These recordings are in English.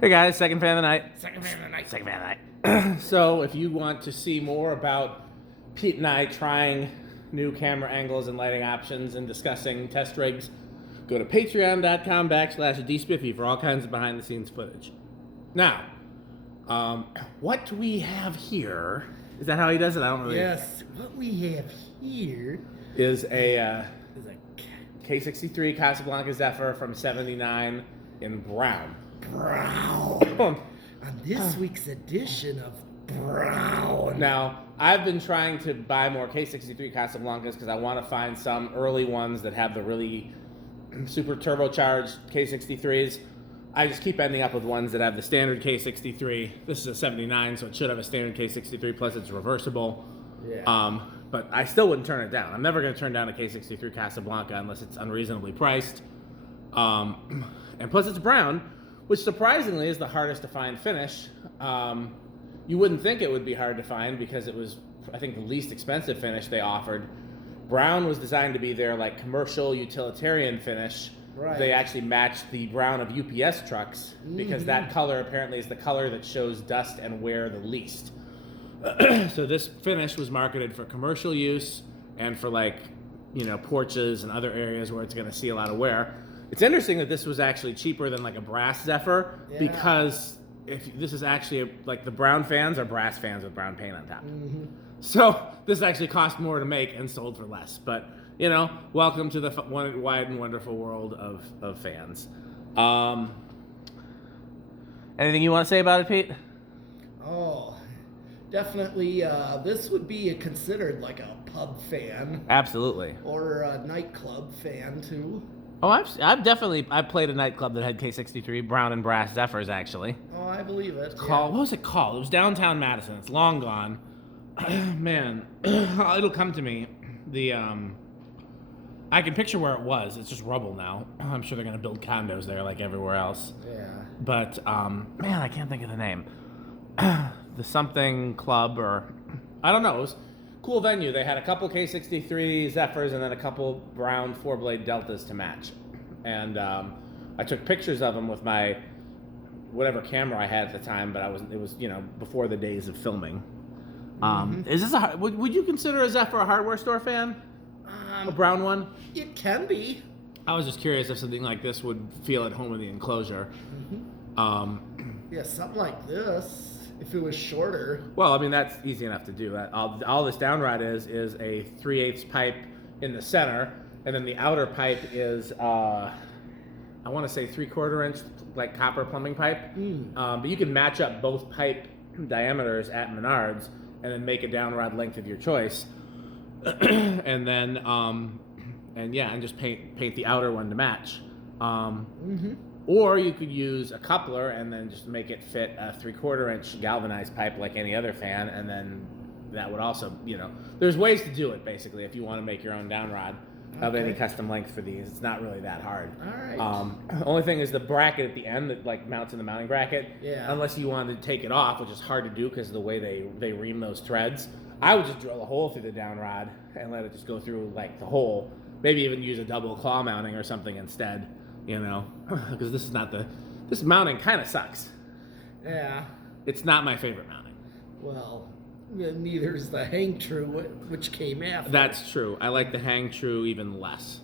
Hey guys, second fan of the night. Second fan of the night. Second fan of the night. So if you want to see more about Pete and I trying new camera angles and lighting options and discussing test rigs, go to patreon.com/dspiffy for all kinds of behind the scenes footage. Now, what we have here, is that how he does it? I don't really. Yes, what we have here Is a is a K63 Casablanca Zephyr from '79 in brown. brown. On this week's edition of brown. Now, I've been trying to buy more K63 Casablancas because I want to find some early ones that have the really super turbocharged K63s. I just keep ending up with ones that have the standard K63. This is a '79, so it should have a standard K63, plus it's reversible. Yeah. But I still wouldn't turn it down. I'm never going to turn down a K63 Casablanca unless it's unreasonably priced. And plus it's brown, which surprisingly is the hardest to find finish. You wouldn't think it would be hard to find because it was, I think, the least expensive finish they offered. Brown was designed to be their like commercial utilitarian finish. Right. They actually matched the brown of UPS trucks because that color apparently is the color that shows dust and wear the least. So this finish was marketed for commercial use and for like, porches and other areas where it's going to see a lot of wear. It's interesting that this was actually cheaper than like a brass Zephyr because if this is actually like the brown fans are brass fans with brown paint on top. So this actually cost more to make and sold for less. But welcome to the wide and wonderful world of fans. Anything you want to say about it, Pete? Oh, definitely. This would be considered like a pub fan. Absolutely. Or a nightclub fan too. Oh, I played a nightclub that had K63 brown and brass Zephyrs actually. Oh, I believe it. What was it called? It was downtown Madison. It's long gone. Man, it'll come to me. I can picture where it was. It's just rubble now. I'm sure they're gonna build condos there like everywhere else. Yeah. But man, I can't think of the name. The something club or I don't know. It was a cool venue. They had a couple K63 Zephyrs and then a couple brown 4-blade Deltas to match. And I took pictures of them with my whatever camera I had at the time, but it was before the days of filming. Is this would you consider a Zephyr a hardware store fan? A brown one? It can be. I was just curious if something like this would feel at home in the enclosure. Yeah, something like this. If it was shorter. Well, I mean, that's easy enough to do. All this downrod is a 3/8 pipe in the center, and then the outer pipe is, I want to say 3/4 inch, like copper plumbing pipe. But you can match up both pipe diameters at Menards, and then make a downrod length of your choice. And then, and just paint the outer one to match. Or you could use a coupler and then just make it fit a 3/4 inch galvanized pipe like any other fan, and then that would also, there's ways to do it basically if you want to make your own downrod of any custom length for these. It's not really that hard. All right. Only thing is the bracket at the end that like mounts in the mounting bracket. Yeah. Unless you wanted to take it off, which is hard to do because of the way they ream those threads. I would just drill a hole through the downrod and let it just go through like the hole. Maybe even use a double claw mounting or something instead. Because this mounting kind of sucks. Yeah. It's not my favorite mounting. Well, neither is the hang true, which came after. That's true. I like the hang true even less.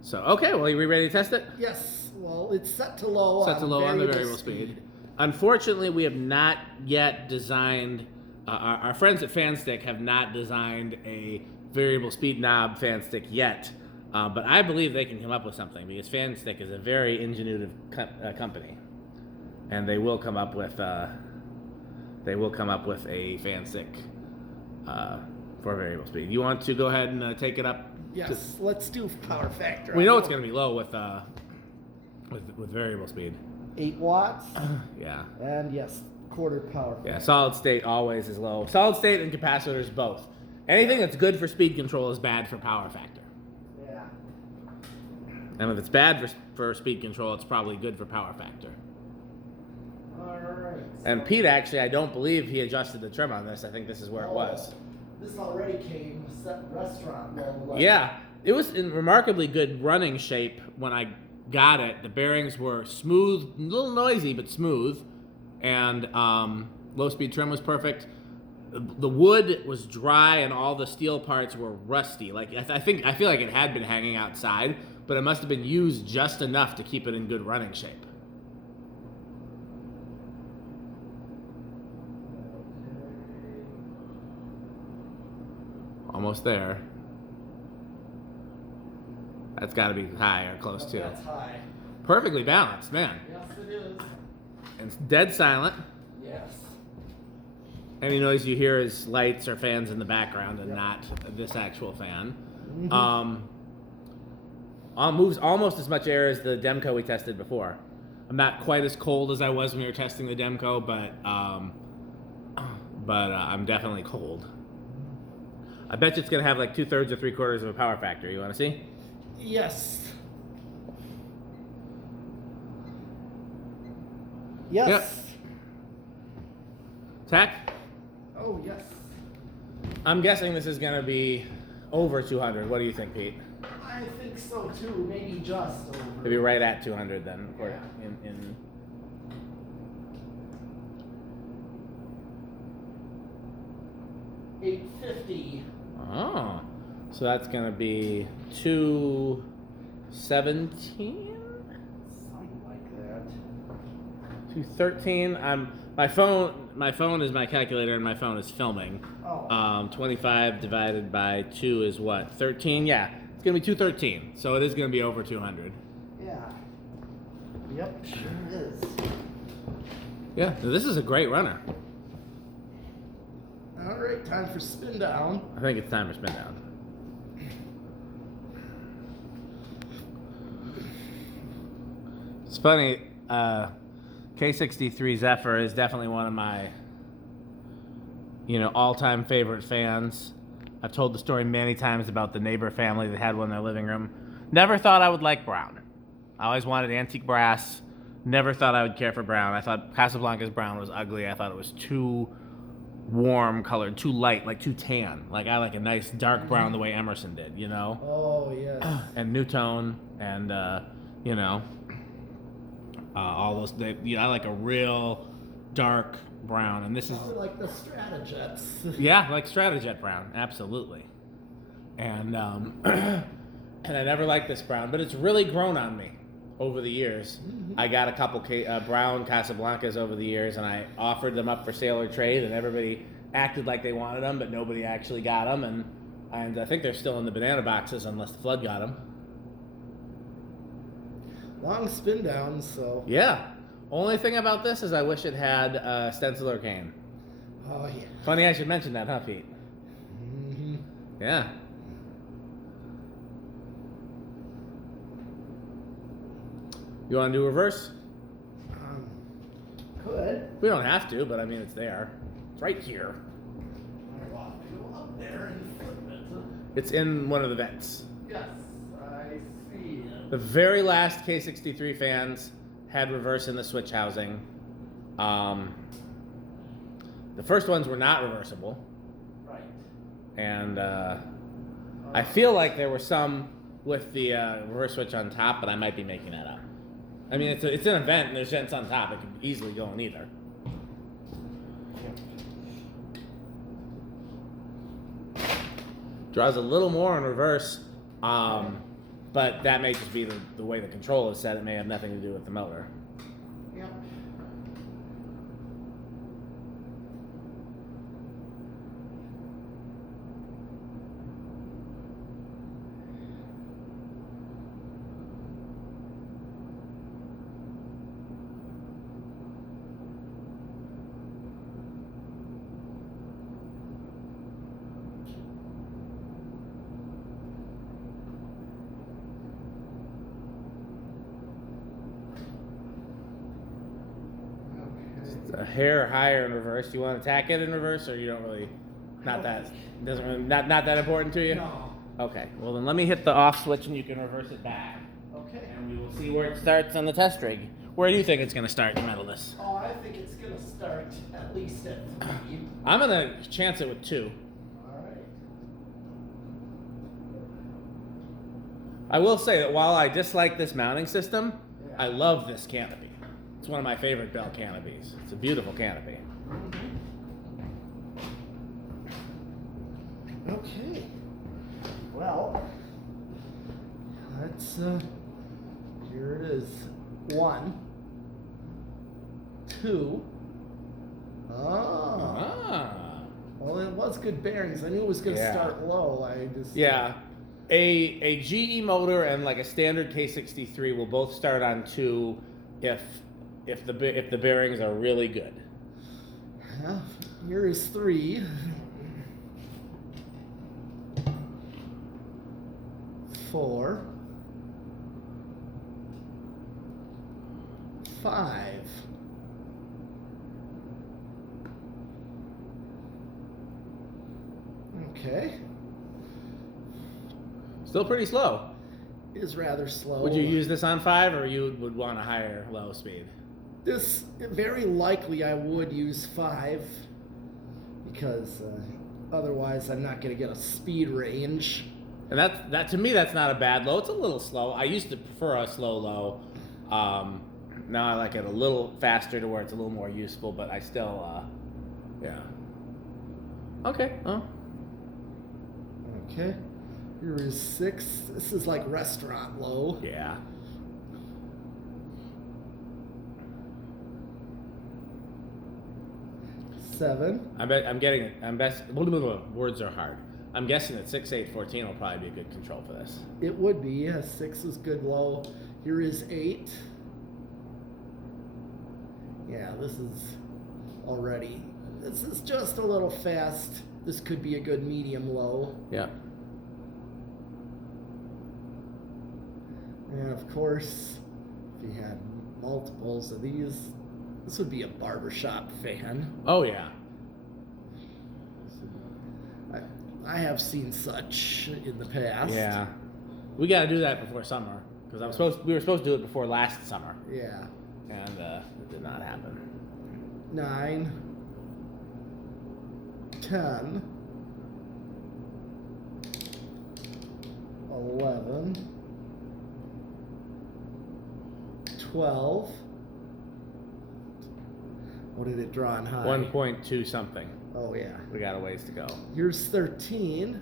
So, okay, well, are we ready to test it? Yes. Well, it's set to low on the variable speed. Unfortunately, we have not yet designed, our friends at Fanstick have not designed a variable speed knob fan stick yet. But I believe they can come up with something because Fanstick is a very ingenuitive company, and they will come up with a fan stick for variable speed. You want to go ahead and take it up? Yes, let's do power factor. We know it's going to be low with variable speed. 8 watts. Yeah. And yes, quarter power factor. Yeah, solid state always is low. Solid state and capacitors both. Anything that's good for speed control is bad for power factor. And if it's bad for speed control, it's probably good for power factor. All right. And Pete, actually, I don't believe he adjusted the trim on this. I think this is where it was. This already came set restaurant level. Yeah, it was in remarkably good running shape when I got it. The bearings were smooth, a little noisy, but smooth. and low speed trim was perfect. The wood was dry and all the steel parts were rusty. Like I feel like it had been hanging outside, but it must have been used just enough to keep it in good running shape. Almost there. That's got to be high or close to. That's high. Perfectly balanced, man. Yes, it is. And it's dead silent. Yes. Any noise you hear is lights or fans in the background and not this actual fan. Moves almost as much air as the Demco we tested before. I'm not quite as cold as I was when we were testing the Demco, but I'm definitely cold. I bet you it's gonna have like 2/3 or 3/4 of a power factor. You want to see? Yes. Yes. Yep. Tack? Oh, yes. I'm guessing this is gonna be over 200. What do you think, Pete? I think so too. Maybe just over. Maybe right at 200 then. Or in 850. Oh, so that's gonna be 217, Something like that. 213. My phone is my calculator, and my phone is filming. Oh. 25 divided by 2 is what? 13. Yeah, it's gonna be 213. So it is gonna be over 200. Yeah. Yep, sure is. Yeah, this is a great runner. All right, time for spin down. I think it's time for spin down. It's funny, K63 Zephyr is definitely one of my, all-time favorite fans. I've told the story many times about the neighbor family that had one in their living room. Never thought I would like brown. I always wanted antique brass. Never thought I would care for brown. I thought Casablanca's brown was ugly. I thought it was too warm colored, too light, like too tan. Like I like a nice dark brown the way Emerson did, Oh, yes. and Newtone, and all those. I like a real dark brown, and this is like the Stratojets. yeah, like Stratojet brown, absolutely. And and I never liked this brown, but it's really grown on me over the years. I got a couple brown Casablancas over the years, and I offered them up for sale or trade, and everybody acted like they wanted them, but nobody actually got them, and I think they're still in the banana boxes unless the flood got them. Long spin down, so. Yeah. Only thing about this is I wish it had stencil or cane. Oh, yeah. Funny I should mention that, huh, Pete? Mm-hmm. Yeah. You want to do reverse? Could. We don't have to, but I mean, it's there. It's right here. I want to go up there and flip it. It's in one of the vents. Yes, I see it. The very last K63 fans had reverse in the switch housing. The first ones were not reversible. Right. And I feel like there were some with the reverse switch on top, but I might be making that up. I mean, it's an event, and there's vents on top. It could easily go in either. Draws a little more in reverse, but that may just be the way the control is set. It may have nothing to do with the motor. Yep. A hair higher in reverse. Do you want to tack it in reverse, or you don't really? Not that that important to you. No. Okay. Well, then let me hit the off switch, and you can reverse it back, Okay. and we will see where it starts on the test rig. Where do you think it's going to start in the middle of this? Oh, I think it's gonna start at least at 3. I'm going to chance it with 2. All right. I will say that while I dislike this mounting system, Yeah. I love this canopy. It's one of my favorite bell canopies. It's a beautiful canopy. Okay. Well, let's, here it is. 1, 2. Well, it was good bearings. I knew it was going to start low. Yeah. A GE motor and like a standard K63 will both start on 2 if the bearings are really good. Yeah. Here is 3. 4, 5. Okay. Still pretty slow. It is rather slow. Would you use this on 5, or you would want a higher low speed? This, very likely I would use 5, because otherwise I'm not going to get a speed range. And that to me, that's not a bad low. It's a little slow. I used to prefer a slow low. Now I like it a little faster to where it's a little more useful, but I still, yeah. Okay. Oh. Okay. Here is 6. This is like restaurant low. Yeah. 7. Words are hard. I'm guessing that 6, 8, 14 will probably be a good control for this. It would be, yeah. 6 is good low. Here is 8. Yeah, this is just a little fast. This could be a good medium low. Yeah. And of course, if you had multiples of these, this would be a barbershop fan. Oh yeah. I have seen such in the past. Yeah. We got to do that before summer, because we were supposed to do it before last summer. Yeah. And it did not happen. 9, 10, 11, 12. What did it draw on high? 1.2 something. Oh yeah. We got a ways to go. Here's 13.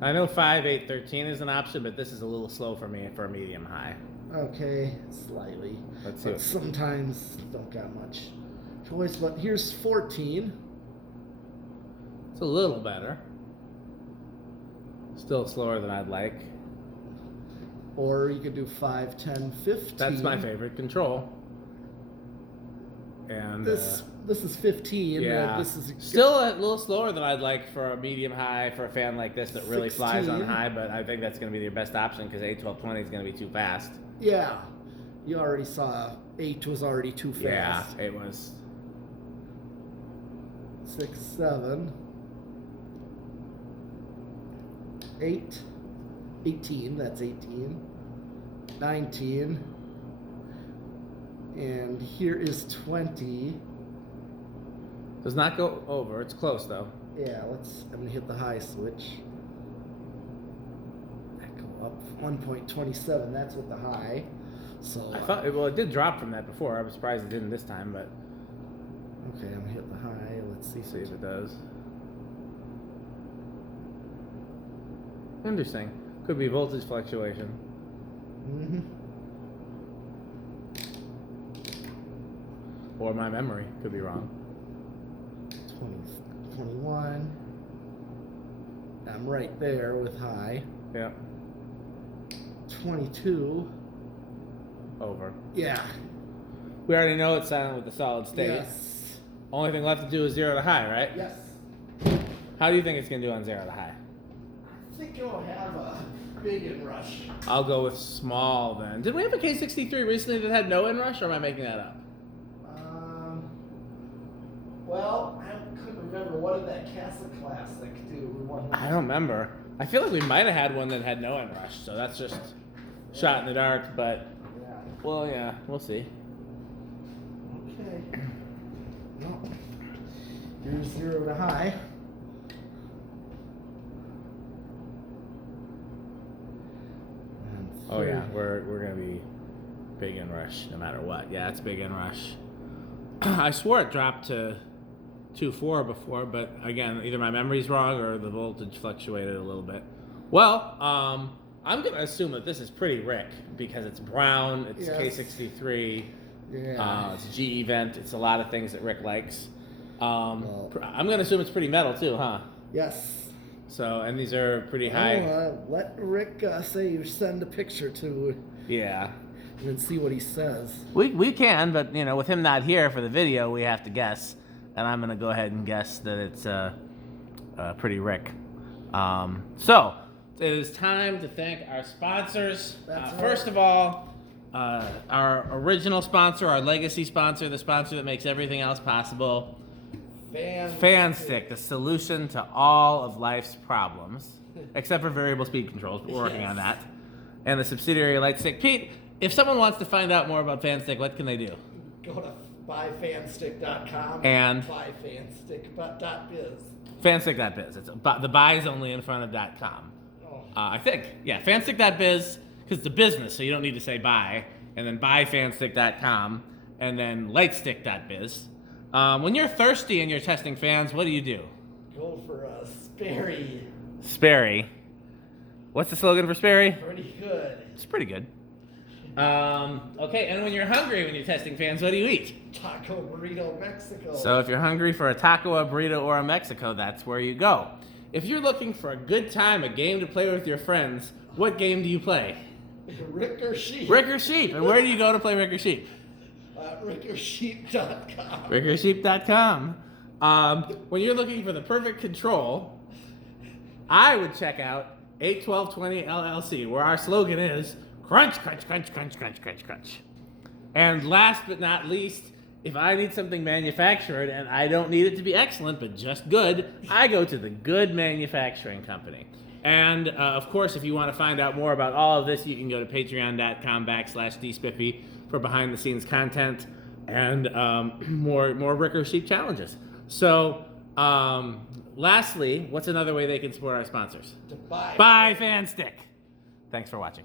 I know 5, 8, 13 is an option, but this is a little slow for me for a medium high. Okay, slightly. Let's see. But sometimes don't got much choice. But here's 14. It's a little better. Still slower than I'd like. Or you could do 5, 10, 15. That's my favorite control. And this is 15. Yeah. This is still a little slower than I'd like for a medium high for a fan like this that really 16. flies on high, but I think that's going to be your best option because 8, 12, 20 is going to be too fast. Yeah. You already saw 8 was already too fast. Yeah, it was. 6, 7, 8, 18. That's 18. 19. And here is 20. Does not go over. It's close though. Yeah, I'm gonna hit the high switch. That go up 1.27. That's with the high. So I thought it did drop from that before. I was surprised it didn't this time, but okay, I'm gonna hit the high. Let's see if it does. Interesting. Could be voltage fluctuation. Mm-hmm. Or my memory could be wrong. 20, 21. I'm right there with high. Yeah. 22. Over. Yeah. We already know it's silent with the solid state. Yes. Only thing left to do is 0 to high, right? Yes. How do you think it's going to do on 0 to high? I think it'll have a big inrush. I'll go with small then. Did we have a K63 recently that had no inrush, or am I making that up? Well, I couldn't remember. What did that Casa Classic do? I don't remember. I feel like we might have had one that had no inrush, so that's just shot in the dark, but Yeah. well, yeah, we'll see. Okay. Well, here's 0 to high. And Oh yeah, we're gonna be Big inrush, no matter what. Yeah, it's big inrush. I swore it dropped to 2.4 before, but again, either my memory's wrong or the voltage fluctuated a little bit. Well, I'm gonna assume that this is pretty Rick because it's brown, it's Yes. K63, Yeah. it's GE vent, it's a lot of things that Rick likes. I'm gonna assume it's pretty metal too, huh? Yes. So, and these are pretty high. Let Rick say you send a picture to Yeah. and then see what he says. We can, but you know, with him not here for the video, we have to guess, and I'm gonna go ahead and guess that it's pretty Rick. So it is time to thank our sponsors. First of all, our original sponsor, our legacy sponsor, the sponsor that makes everything else possible. Fan stick, the solution to all of life's problems, except for variable speed controls, but we're working on that. And the subsidiary Light Stick. Pete, if someone wants to find out more about Fan Stick, what can they do? Go to buyfanstick.com and buyfanstick.biz. Fanstick.biz. The buy is only in front of .com. I think. Yeah, fanstick.biz, because it's a business, so you don't need to say buy. And then buyfanstick.com, and then lightstick.biz. When you're thirsty and you're testing fans, what do you do? Go for a Sperry. Sperry. What's the slogan for Sperry? Pretty good. It's pretty good. Okay, and when you're hungry when you're testing fans, what do you eat? Taco Burrito Mexico. So if you're hungry for a taco, a burrito, or a Mexico, that's where you go. If you're looking for a good time, a game to play with your friends, what game do you play? Rick or Sheep. Rick or Sheep. And where do you go to play Rick or Sheep? RickerSheep.com. RickerSheep.com. When you're looking for the perfect control, I would check out 81220 LLC, where our slogan is crunch, crunch, crunch, crunch, crunch, crunch, crunch. And last but not least, if I need something manufactured and I don't need it to be excellent, but just good, I go to the Good Manufacturing Company. And of course, if you want to find out more about all of this, you can go to patreon.com/dspiffy for behind the scenes content and more Ricker Sheep challenges. So, lastly, what's another way they can support our sponsors? To buy Buy Fan Stick. Thanks for watching.